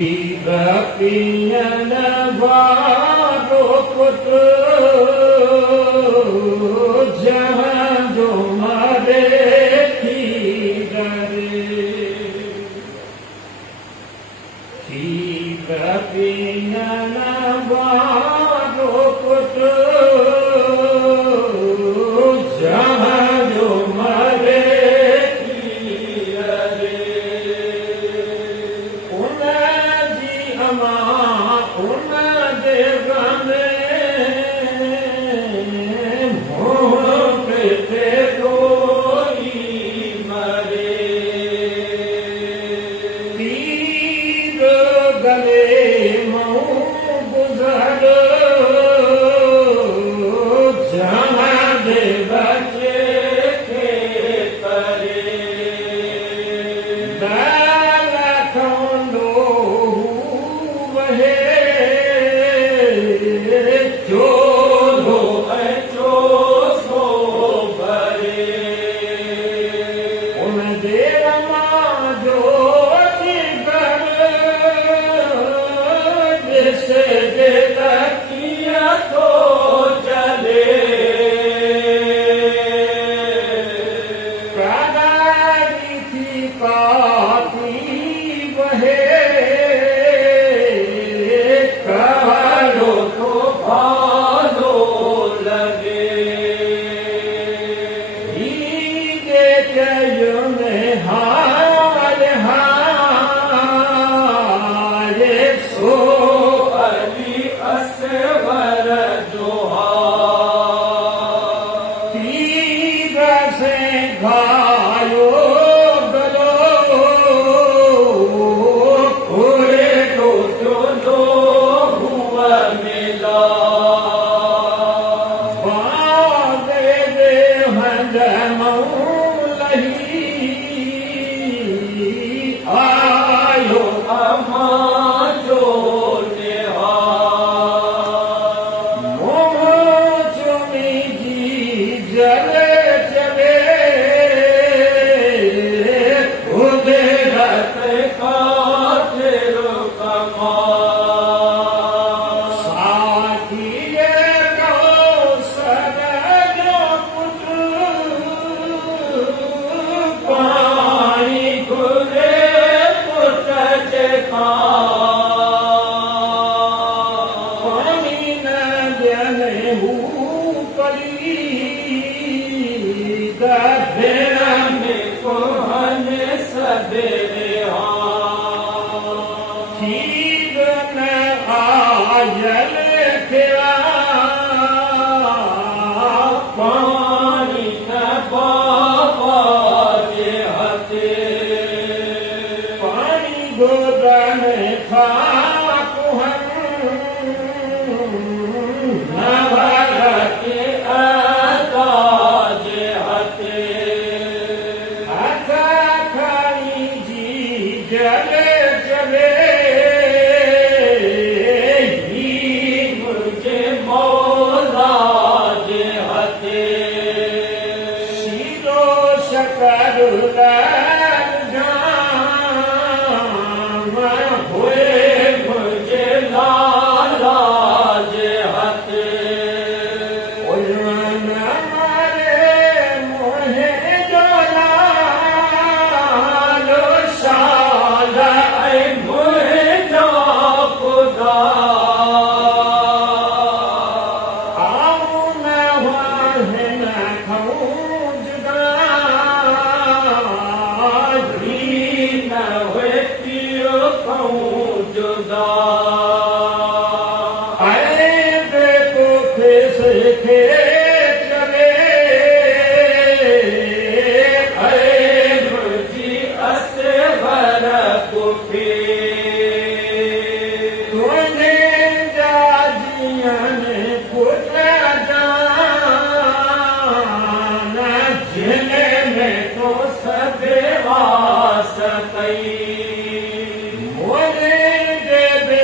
पियन वारो पुत्र जहाँ जो मरे थी डरे पियन वारो पुत्र जहाँ जो मरे मोरे दे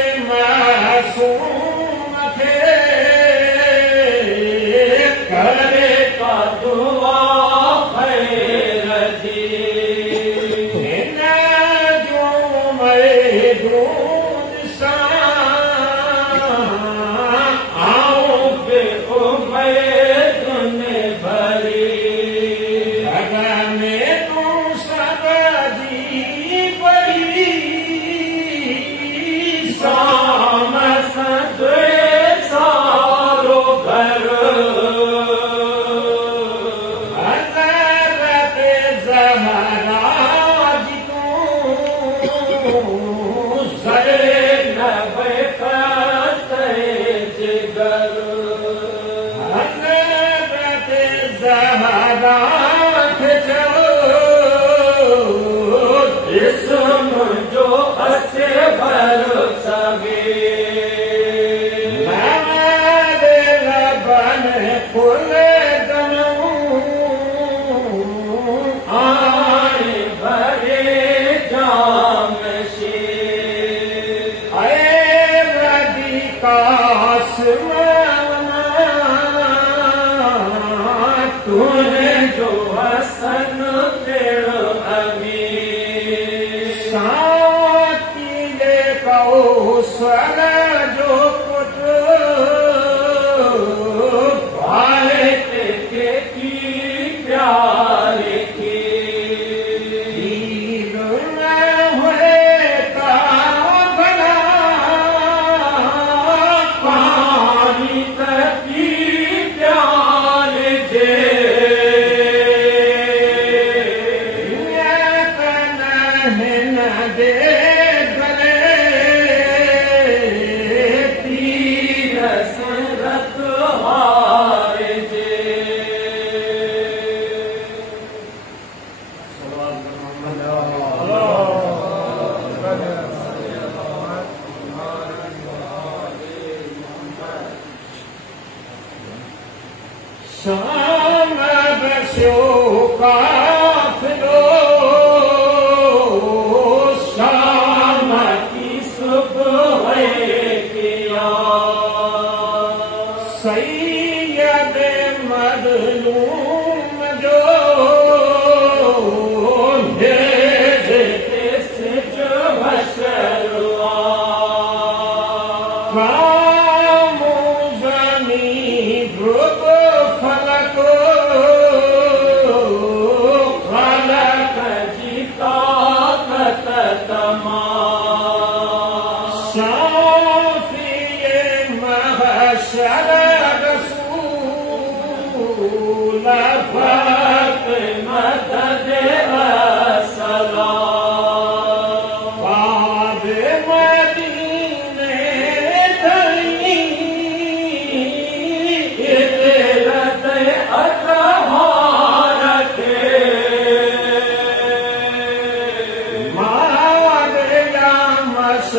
Zare na baikat jigar Hazrat Zahra ke chalo Jism jo asse bharosa ge Namade laban phul danu aane bhare jam कासमाना तूने जो हसन तेरो अमी साकी ले कौशल जो पुत्र भाले के की प्यार की हीर में हुए का बना दे गले तीरस रत हार जे शाम बसो काफिलो सैयद मज़लूम जो भेजते से जो बशरुआ कामो ज़मीन ध्रुव फलक फलक जीता कत तमाम शाफ़िए महशर लफत मदद असलाम बाद मदीने धनी इतरत अतहार के माद या मस